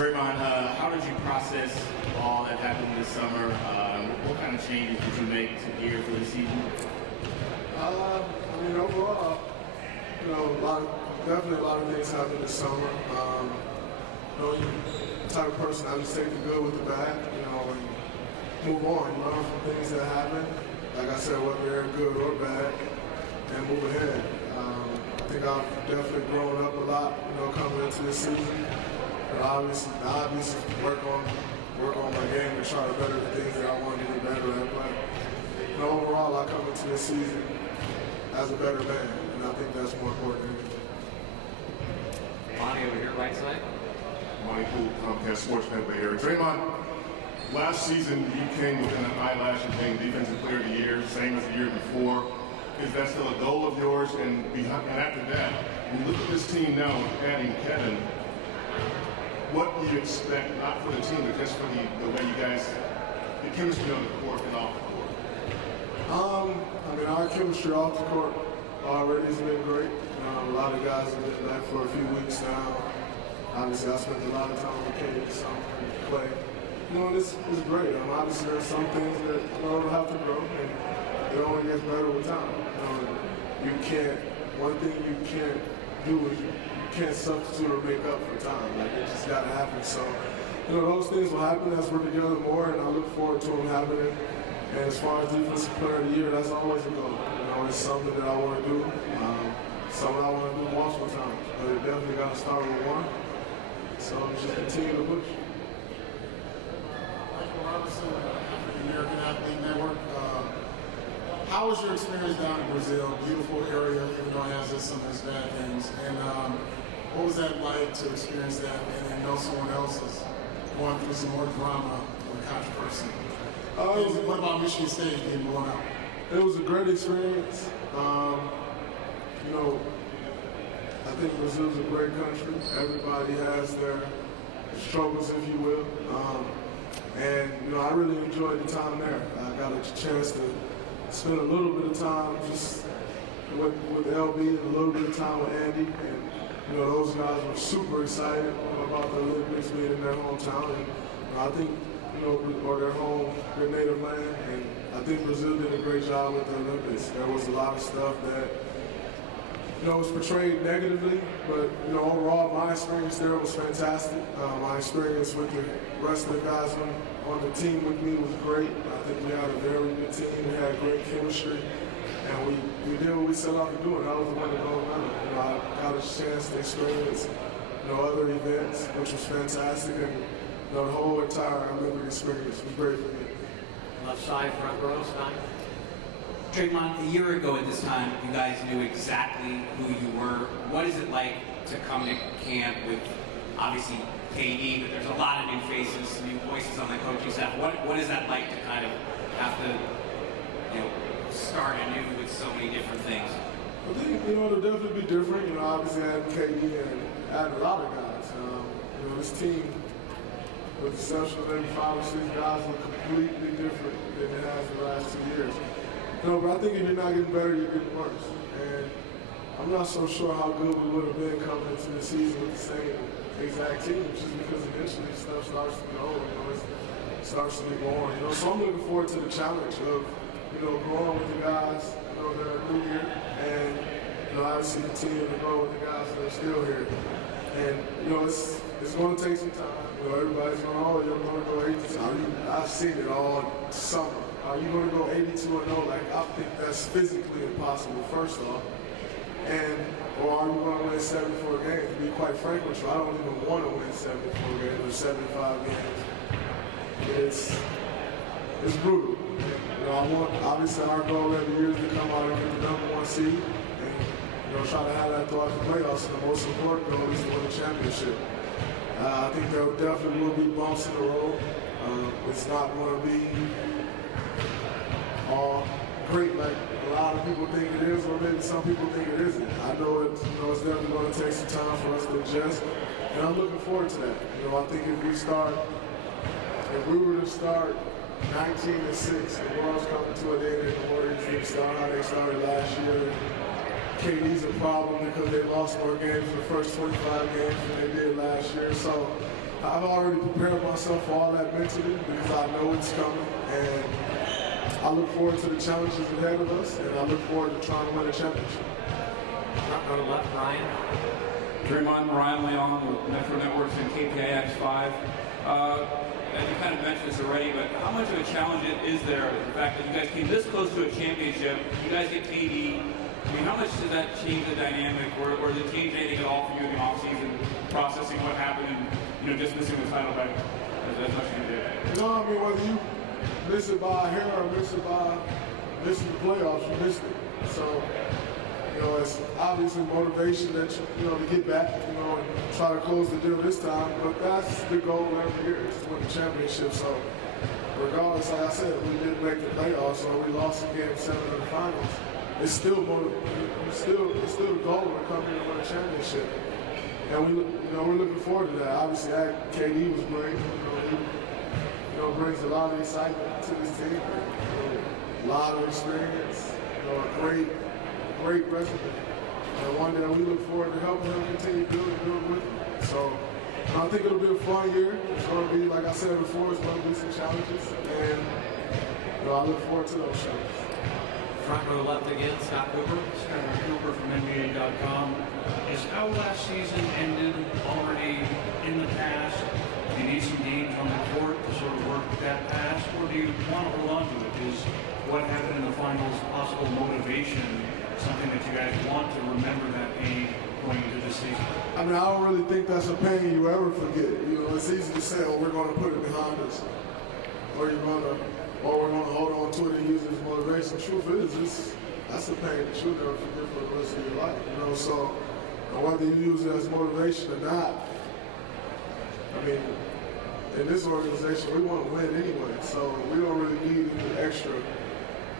Draymond, how did you process all that happened this summer? What kind of changes did you make to gear for the season? Overall, definitely a lot of things happened this summer. You're the type of person I just take the good with the bad, and move on. You learn from things that happen, like I said, whether they're good or bad, and move ahead. I think I've definitely grown up a lot, coming into this season. Obviously work on my game and try to better the things that I want to be better at. But overall, I come into this season as a better man, and I think that's more important than anything. Monty over here, right side. Monty Poole, Comcast Sports Network here. Draymond, last season you came within an eyelash of being Defensive Player of the Year, same as the year before. Is that still a goal of yours? And after that, when you look at this team now, adding Kevin, what do you expect, not for the team, but just for the way you guys, the chemistry on the court and off the court? Our chemistry off the court already has been great. A lot of guys have been back for a few weeks now. Obviously, I spent a lot of time with Kate, Clay. This is great. Obviously, there's some things that will have to grow, and it only gets better with time. One thing you can't do is you can't substitute or make up for time. It just got to happen. So, those things will happen as we're together more, and I look forward to them happening. And as far as Defensive Player of the Year, that's always a goal. It's something that I want to do. Something I want to do multiple times. But it definitely got to start with one. So just continue to push. Michael Robinson, the American Athlete Network. How was your experience down in Brazil? Beautiful area, even though it has some of its bad things. And what was that like to experience that and then know someone else is going through some more drama or controversy? What about Michigan State being blown out? It was a great experience. I think Brazil's a great country. Everybody has their struggles, if you will. I really enjoyed the time there. I got a chance to spend a little bit of time just with LB and a little bit of time with Andy. And, those guys were super excited about the Olympics being in their hometown. And I think, or their native land. And I think Brazil did a great job with the Olympics. There was a lot of stuff that, was portrayed negatively, but, overall, my experience there was fantastic. My experience with the rest of the guys on the team with me was great. I think we had a very good team. We had great chemistry, and we did what we set out to do, and that was the win the gold medal. I got a chance to experience, other events, which was fantastic, and the whole entire Olympic experience was great for me. Left side, front row, Stein. Draymond, a year ago at this time, you guys knew exactly who you were. What is it like to come to camp with, obviously, KD, but there's a lot of new faces, new voices on the coaching staff. What is that like to kind of have to, start anew with so many different things? I think, it'll definitely be different. Obviously, I had KD and I had a lot of guys. This team, with the exception of maybe 5 or 6 guys, look completely different than it has the last 2 years. But I think if you're not getting better, you're getting worse. And I'm not so sure how good we would have been coming into the season with the same exact team, just because eventually stuff starts to go, it starts to be boring. So I'm looking forward to the challenge of, growing with the guys, that are new here, and obviously continue to grow with the guys that are still here. And it's going to take some time. Everybody's going, you're going to go 82. I've seen it all summer. Are you going to go 82-0? I think that's physically impossible, first off. Or are you going to win 74 games? To be quite frank with you, I don't even want to win 74 games or 75 games. It's brutal. Obviously our goal every year is to come out and get the #1 seed and try to have that throughout the playoffs. And the most important goal is to win the championship. I think there definitely will be bumps in the road. It's not going to be all great like a lot of people think it is, or maybe some people think it isn't. I know it's definitely going to take some time for us to adjust, and I'm looking forward to that. I think if we were to start 19-6, and the world's coming to an end, and the Warriors didn't start how they started last year. KD's a problem because they lost more games in the first 25 games than they did last year. So I've already prepared myself for all that mentally because I know it's coming, and I look forward to the challenges ahead of us, and I look forward to trying to win a championship. Front row left, Ryan. Draymond, Ryan Leon with Metro Networks and KPIX5. And you kind of mentioned this already, but how much of a challenge is there the fact that you guys came this close to a championship, you guys get KD, I mean, how much does that change the dynamic, or does it change anything at all for you in the offseason, processing what happened and, just missing the title back as much as you did? No, I mean, whether you miss it by a hair or miss it by missing the playoffs, you missed it. So, it's obviously motivation that to get back, and try to close the deal this time. But that's the goal every year, is to win the championship. So, regardless, like I said, we didn't make the playoffs or we lost in Game 7 of the finals, it's still the goal to come here and win a championship. And we're looking forward to that. Obviously, KD was great. He brings a lot of excitement to this team. A lot of experience. A great resume. And one that we look forward to helping him continue doing with him. So I think it'll be a fun year. It's going to be, like I said before, it's going to be some challenges. And I look forward to those challenges. Front row left again, Scott Cooper. Scott Cooper from NBA.com. Is how last season ended already in the past? Do you need some games on the court to sort of work that past? Or do you want to hold on to it? Is what happened in the finals possible motivation, something that you guys want to remember that pain going into this season? I mean, I don't really think that's a pain you ever forget. It's easy to say, we're going to put it behind us. Or we're going to hold on to it and use it as motivation. The truth is, that's a pain that you'll never forget for the rest of your life. So whether you use it as motivation or not, I mean, in this organization, we want to win anyway. So we don't really need any extra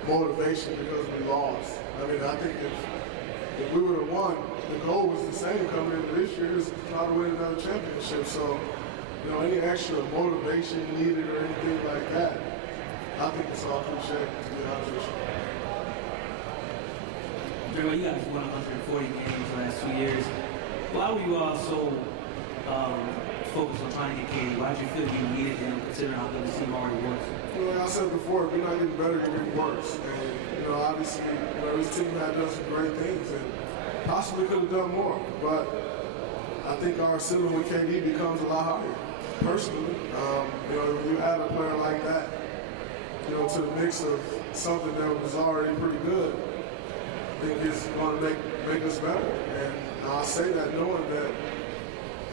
motivation because we lost. I mean, I think if we would have won, the goal was the same coming into this year, is to try to win another championship. So, any extra motivation needed or anything like that, I think it's all cliche, to be honest with you. Draymond, you guys won 140 games the last 2 years. Why were you all so focused on trying to get KD? Why did you feel you needed him, considering how good the team already was? Like I said before, if we're not getting better, you're getting worse. And, obviously, this team had done some great things and possibly could have done more. But I think our ceiling with KD becomes a lot higher, personally. When you add a player like that, to the mix of something that was already pretty good, I think it's going to make us better. And I say that knowing that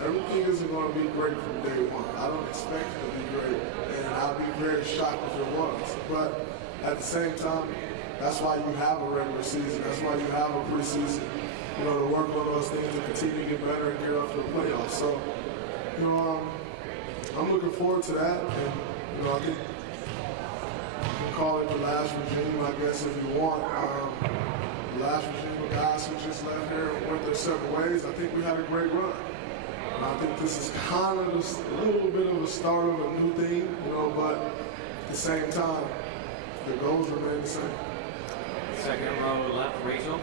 everything isn't going to be great from day one. I don't expect it to be great, and I'd be very shocked if it was. But at the same time, that's why you have a regular season. That's why you have a preseason, to work on those things and continue to get better and get up to the playoffs. So, I'm looking forward to that, and I think you can call it the last regime, I guess, if you want. The last regime of guys who just left here and went their separate ways. I think we had a great run. I think this is kind of a little bit of a start of a new thing, but at the same time, the goals remain the same. Second row left, Rachel.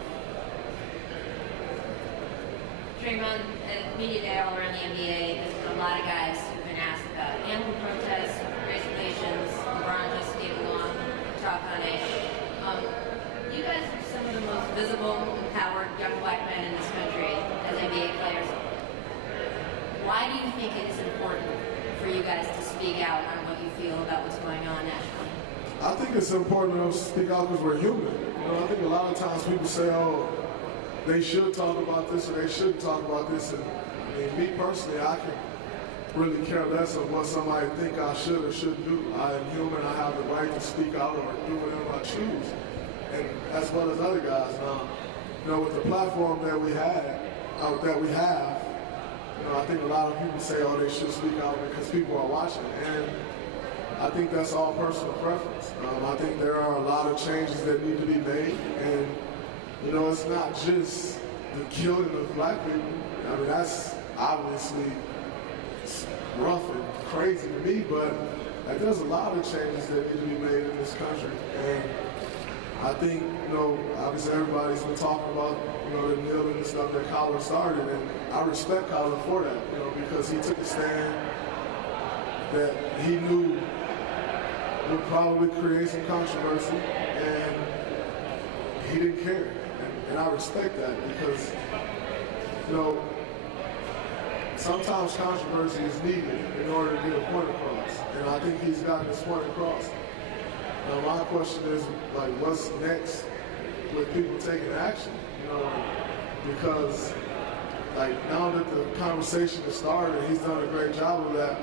Draymond, at Media Day all around the NBA, there's been a lot of guys who've been asked about animal protests, race relations, LeBron just gave along, talk on it. You guys are some of the most visible, empowered young black men in this country as NBA players. Why do you think it is important for you guys to speak out on what you feel about what's going on nationally? I think it's important to speak out because we're human. I think a lot of times people say, they should talk about this or they shouldn't talk about this. And me personally, I can really care less of what somebody think I should or shouldn't do. I am human. I have the right to speak out or do whatever I choose, and as well as other guys. Now, with the platform that we have, I think a lot of people say, they should speak out because people are watching. And I think that's all personal preference. I think there are a lot of changes that need to be made. And, it's not just the killing of black people. I mean, that's obviously rough and crazy to me, but there's a lot of changes that need to be made in this country. And I think, obviously everybody's been talking about, the kneeling and stuff that Colin started, and I respect Colin for that, because he took a stand, that he knew would probably create some controversy, and he didn't care. And I respect that because, you know, sometimes controversy is needed in order to get a point across. And I think he's gotten his point across. Now my question is, like, what's next with people taking action? You know, because like now that the conversation has started, he's done a great job of that.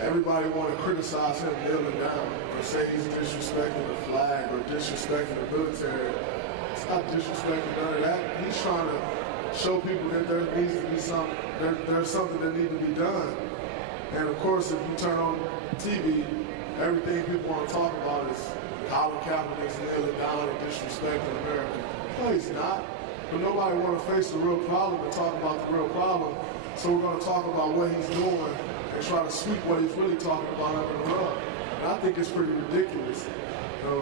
Everybody want to criticize him kneeling down or say he's disrespecting the flag or disrespecting the military. It's not disrespecting none of that. He's trying to show people that there needs to be something, there's something that needs to be done. And of course, if you turn on TV, everything people want to talk about is Colin Kaepernick's kneeling down and disrespecting America. No, he's not. But nobody want to face the real problem and talk about the real problem. So we're going to talk about what he's doing and try to sweep what he's really talking about under the rug. And I think it's pretty ridiculous,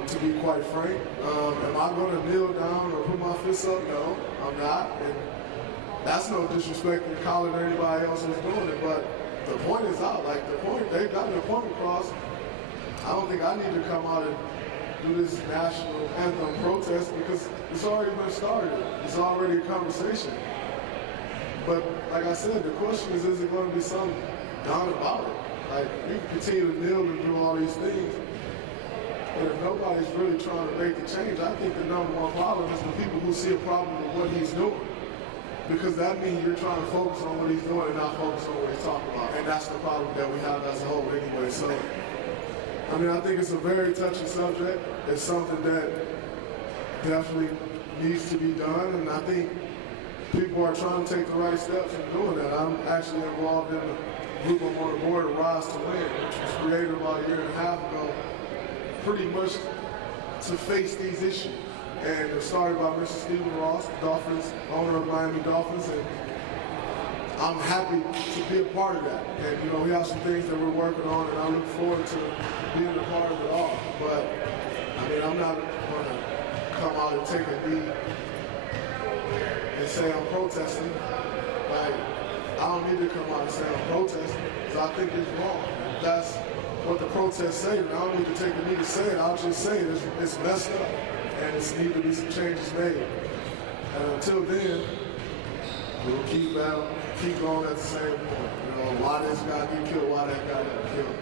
to be quite frank. Am I going to kneel down or put my fists up? No, I'm not. And that's no disrespect to Colin or anybody else who's doing it. But the point is out. Like, the point, they've gotten the point across. I don't think I need to come out and do this national anthem protest because it's already been started. It's already a conversation. But like I said, the question is it going to be something done about it? Like, you can continue to kneel and do all these things, but if nobody's really trying to make the change, I think the number one problem is the people who see a problem with what he's doing. Because that means you're trying to focus on what he's doing and not focus on what he's talking about. And that's the problem that we have as a whole anyway. So, I mean, I think it's a very touchy subject. It's something that definitely needs to be done. And I think people are trying to take the right steps in doing that. I'm actually involved in a group I'm on the board of Rise to Win, which was created about a year and a half ago, pretty much to face these issues. And it was started by Mr. Stephen Ross, Dolphins, owner of Miami Dolphins, and I'm happy to be a part of that. And you know, we have some things that we're working on, and I look forward to being a part of it all. But I mean, I'm not going to come out and take a knee and say I'm protesting. Like, I don't need to come out and say I'm protesting because I think it's wrong. If that's what the protests say, then I don't need to take a knee to say it. I'll just say it. It's messed up. And there need to be some changes made. And until then, we'll keep going at the same point. You know, why this guy get killed, why that guy got killed.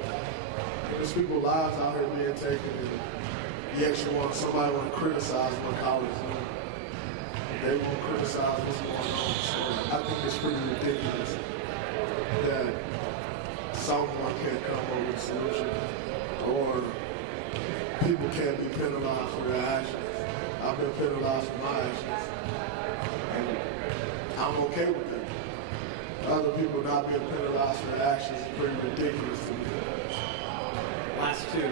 There's people's lives out here being taken, and yet somebody want to criticize what college is doing. They won't criticize what's going on. So I think it's pretty ridiculous that someone can't come up with a solution, or people can't be penalized for their actions. I've been penalized for my actions, and I'm okay with that. Other people not being penalized for their actions is pretty ridiculous to me. Last two.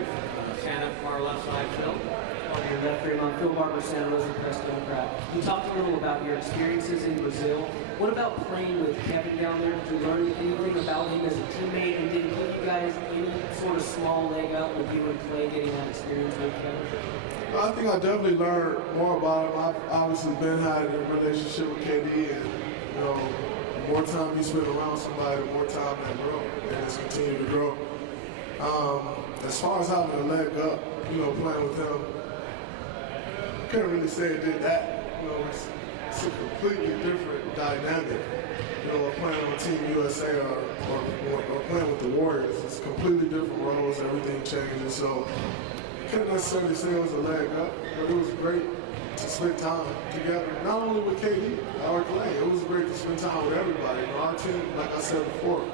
Stand up far left side, Phil. On your left, Draymond. Phil Barber, Santa Rosa Press Democrat. You talked a little about your experiences in Brazil. What about playing with Kevin down there? Did you learn anything about him as a teammate? And did it give you guys any sort of small leg up when you were playing, getting that experience with Kevin? I think I definitely learned more about him. I've obviously had a relationship with KD, and you know, the more time you spend around somebody, the more time they grow, and it's continued to grow. As far as having a leg up, you know, playing with him, I can't really say it did that. You know, it's a completely different dynamic. You know, playing on Team USA or playing with the Warriors, it's completely different roles. Everything changes. So I can't necessarily say it was a leg up, but it was great to spend time together. Not only with KD or Clay, it was great to spend time with everybody. You know, our team, like I said before,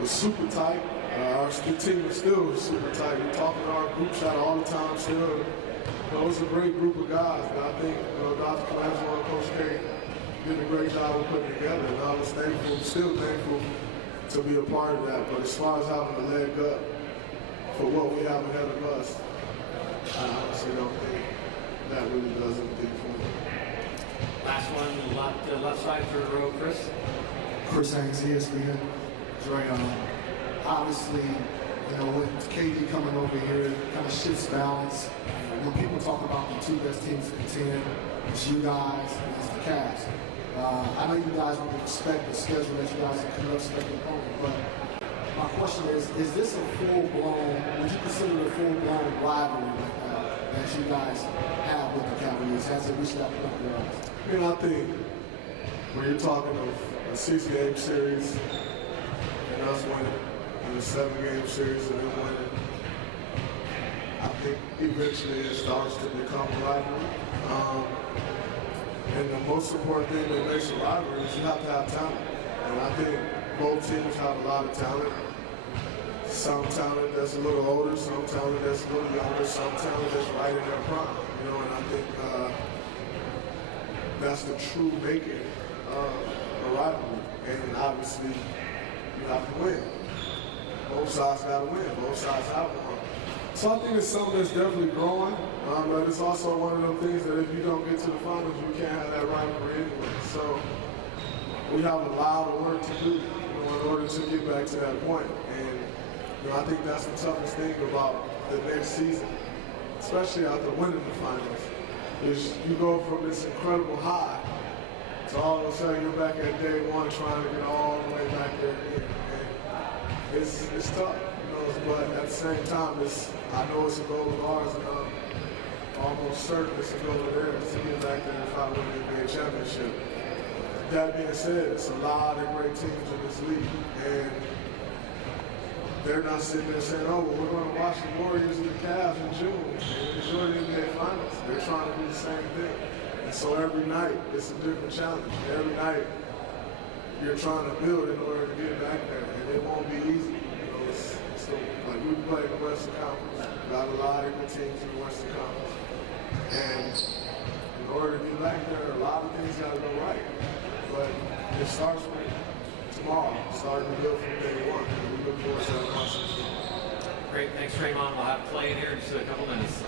was super tight. Our team is still super tight. We talk in our group chat all the time still. You know, it's a great group of guys that I think, you know, Dr. Colangelo and Coach K did a great job of putting together. And I was still thankful to be a part of that. But as far as having a leg up for what we have ahead of us, I honestly don't think that really does anything for me. Last one, left side, third row, Chris. Chris Hanks, ESPN. Dre, obviously, you know, with KD coming over here, it kind of shifts balance. When people talk about the two best teams to contend, it's you guys and it's the Cavs. I know you guys would expect the schedule that you guys can expect the opponent, but my question question is this a full-blown, would you consider it a full-blown rivalry like that you guys have with the Cavaliers? Has it reached that point where I mean, I think when you're talking of a 6-game series and us winning, and a 7-game series and them winning, I think eventually it starts to become a rivalry. And the most important thing that makes a rivalry is you have to have talent. And I think both teams have a lot of talent. Some talent that's a little older, some talent that's a little younger, some talent that's right in their prime. You know, and I think that's the true making of a rivalry. And obviously, you have to win. Both sides got to win. Both sides have one. So I think it's something that's definitely growing, but it's also one of those things that if you don't get to the finals, you can't have that rivalry anyway. So we have a lot of work to do in order to get back to that point. And I think that's the toughest thing about the next season, especially after winning the finals, is you go from this incredible high to all of a sudden you're back at day one trying to get all the way back there again. And it's tough. But at the same time, I know it's a goal of ours, and I'm almost certain it's a goal of theirs to get back there and fight for the NBA championship. That being said, it's a lot of great teams in this league, and they're not sitting there saying, oh, well, we're going to watch the Warriors and the Cavs in June and enjoy the NBA Finals. They're trying to do the same thing. And so every night, it's a different challenge. Every night, you're trying to build in order to get back there, and it won't be easy. So, like, we play in the Western Conference. We got a lot of good teams in the Western Conference. And in order to get back there, a lot of things got to go right. But it starts with tomorrow, starting to build from day one. And we look forward to that process. Great. Thanks, Draymond. We'll have Clay in here in just a couple minutes.